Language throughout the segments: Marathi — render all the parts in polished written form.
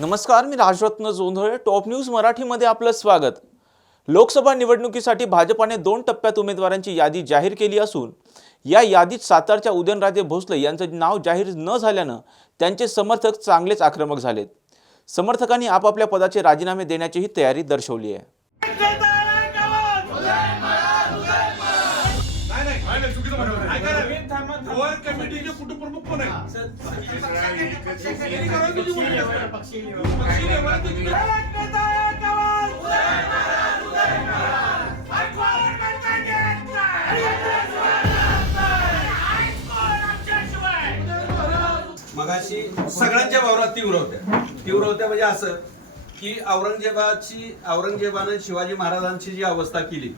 नमस्कार, मी राजरत्न जोंधळे. टॉप न्यूज मराठीमध्ये आपलं स्वागत. लोकसभा निवडणुकीसाठी भाजपाने 2 टप्प्यात उमेदवारांची यादी जाहीर केली असून या यादीत सातारच्या उदयनराजे भोसले यांचं नाव जाहीर न झाल्यानं त्यांचे समर्थक चांगलेच आक्रमक झालेत. समर्थकांनी आपापल्या पदाचे राजीनामे देण्याचीही तयारी दर्शवली आहे. मगाशी सगळ्यांच्या भावना तीव्र होत्या म्हणजे असं की औरंगजेबानं शिवाजी महाराजांची जी अवस्था केली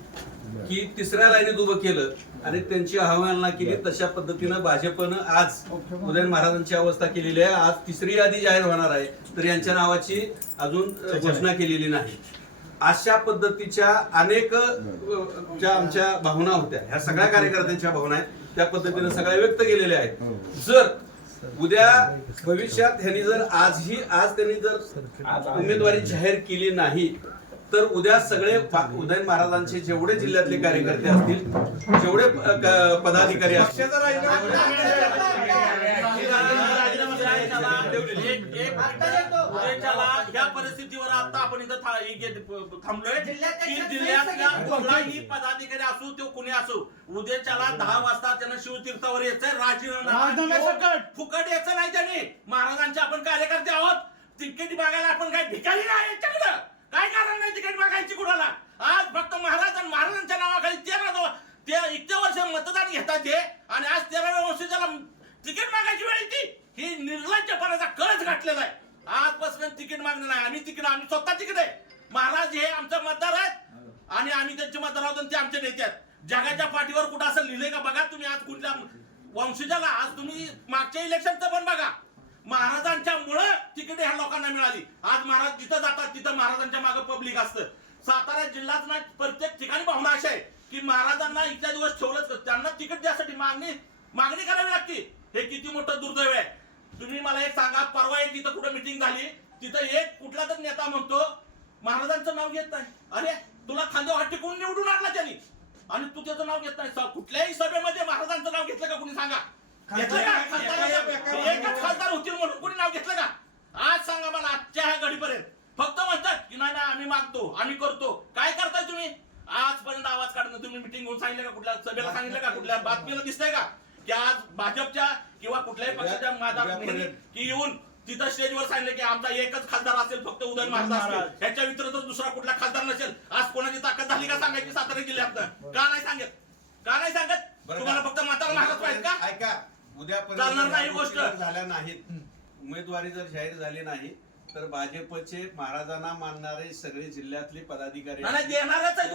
की तिसऱ्या लाईनीत उभं केलं आणि त्यांची अवहेलना केली, तशा पद्धतीनं भाजपनं आज उदयन महाराजांची अवस्था केलेली आहे. आज तिसरी यादी जाहीर होणार आहे, तर यांच्या नावाची अजून घोषणा केलेली नाही. अशा पद्धतीच्या अनेक ज्या आमच्या भावना होत्या, ह्या सगळ्या कार्यकर्त्यांच्या भावना आहेत, त्या पद्धतीने सगळ्या व्यक्त केलेल्या आहेत. जर उद्या भविष्यात ह्यांनी जर आज त्यांनी जर उमेदवारी जाहीर केली नाही तर उद्या सगळे उदयन महाराजांचे जेवढे जिल्ह्यातले कार्यकर्ते असतील, जेवढे पदाधिकारी असतील, या परिस्थितीवर आता आपण इथं थांबलोय की जिल्ह्यातल्या कुठलाही पदाधिकारी असू तो कुणी असू, उद्याच्याला 10 वाजता त्यांना शिवतीर्थावर यायचंय. राजीनामा फुकट यायचं नाही. त्यांनी महाराजांचे आपण कार्यकर्ते आहोत. तिकीट मागायला आपण काही भिकारी नाही. याच्याकडं काय कारण नाही तिकीट मागायची कुणाला. आज फक्त महाराजांच्या नावाखाली ते 21 वर्ष मतदान घेतात ते, आणि आज 13व्या वर्षाला तिकीट मागायची वेळ येते. ही निर्लज्जपणाचा कळस घातलेला आहे. आजपासून तिकीट मागणं नाही. आम्ही स्वतः तिकीट आहे. महाराज हे आमचा मतदार आहेत आणि आम्ही त्यांचे मतदार आहोत आणि ते आमचे नेते आहेत. जगाच्या पाठीवर कुठं असं लिहिलंय का बघा तुम्ही. आज कुठल्या वंशजाला, आज तुम्ही मागच्या इलेक्शनचं पण बघा, महाराजांच्या मुळे तिकीट ह्या लोकांना मिळाली. आज महाराज जिथं जातात तिथं महाराजांच्या मागे पब्लिक असतं. सातारा जिल्ह्यात ना प्रत्येक ठिकाणी भावना अशी आहे की महाराजांना इतक्या दिवस ठेवलंच, त्यांना तिकीट द्यासाठी मागणी करावी लागते. हे किती मोठं दुर्दैव आहे. तुम्ही मला एक सांगा, परवा एक तिथं कुठं मिटिंग झाली, तिथं एक कुठला तर नेता म्हणतो महाराजांचं नाव घेत नाही. अरे तुला खांद्यावर हात टेकून निवडून आणला त्यांनी आणि तू त्याचं नाव घेत नाही. कुठल्याही सभेमध्ये महाराजांचं नाव घेतलं का कुणी सांगा? घेतलं का? एकच खासदार होतील म्हणून कुणी नाव घेतलं का? आज सांगा मला, आजच्या ह्या घडीपर्यंत फक्त म्हणतात की नाही आम्ही मागतो, आम्ही करतो. काय करताय तुम्ही? आजपर्यंत आवाज काढणं तुम्ही मिटिंग होऊन सांगितलं का? कुठल्या सभेला सांगितलं का? कुठल्या बातमीला दिसतंय का की आज भाजपच्या किंवा कुठल्याही पक्षाच्या की येऊन तिथं स्टेजवर सांगितलं की आमचा एकच खासदार असेल, फक्त उदयन महाराज असेल, ह्याच्या व्यतिरिक्त दुसरा कुठला खासदार नसेल. आज कोणाची ताकद झाली का सांगायची सातारा जिल्ह्यात? का नाही सांगत? तुम्हाला फक्त म्हातारा महाराज पाहिजे का? ऐका, उद्या चालणार नाही गोष्ट. झाल्या नाहीत, उमेदवारी जर जाहीर झाली नाही तर भाजपचे महाराजांना मानणारे सगळे जिल्ह्यातले पदाधिकारी देणारच आहे.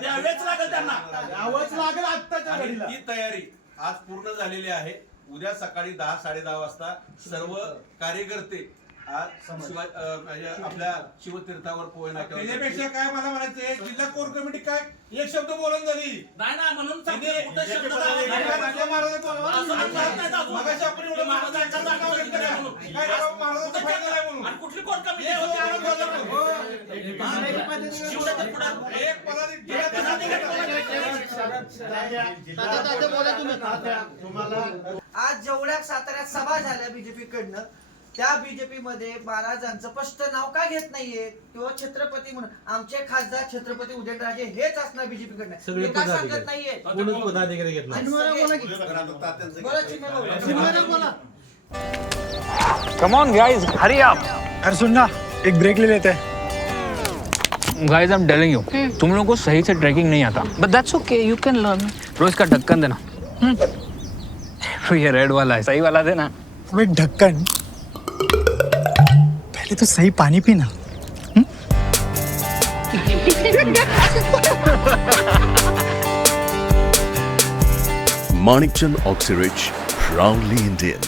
द्यावेच लागेल त्यांना, द्यावंच लागेल. आत्ताच्या घडीला ही तयारी आज पूर्ण झालेली आहे. उद्या सकाळी 10-10:30 वाजता सर्व कार्यकर्ते आपल्या शिवतीर्थावर पोहण्या. त्याच्यापेक्षा काय मला म्हणायचंय, जिल्हा कोर कमिटी काय एक शब्द बोलून झाली नाही ना, म्हणून कुठली कोर कमिटी आज जेवढ्या साताऱ्यात सभा झाल्या बीजेपी कडनं, त्या बीजेपी मध्ये महाराजांचं स्पष्ट नाव का घेत नाहीये? किंवा छत्रपती म्हणून आमचे खासदार छत्रपती उदयनराजे हेच असणार बीजेपी कडनं, का सांगत नाहीये? Come on guys, hurry up. यार सुन ना, एक ब्रेक ले लेते हैं. Guys, I'm telling you, तुम लोगों को सही से ट्रैकिंग नहीं आता. But that's okay, you can learn. रोज का ढक्कन देना. ये रेड वाला है, सही वाला देना. अबे ढक्कन, पहले तो सही पानी पीना. Manikchand Oxyrich, proudly Indian.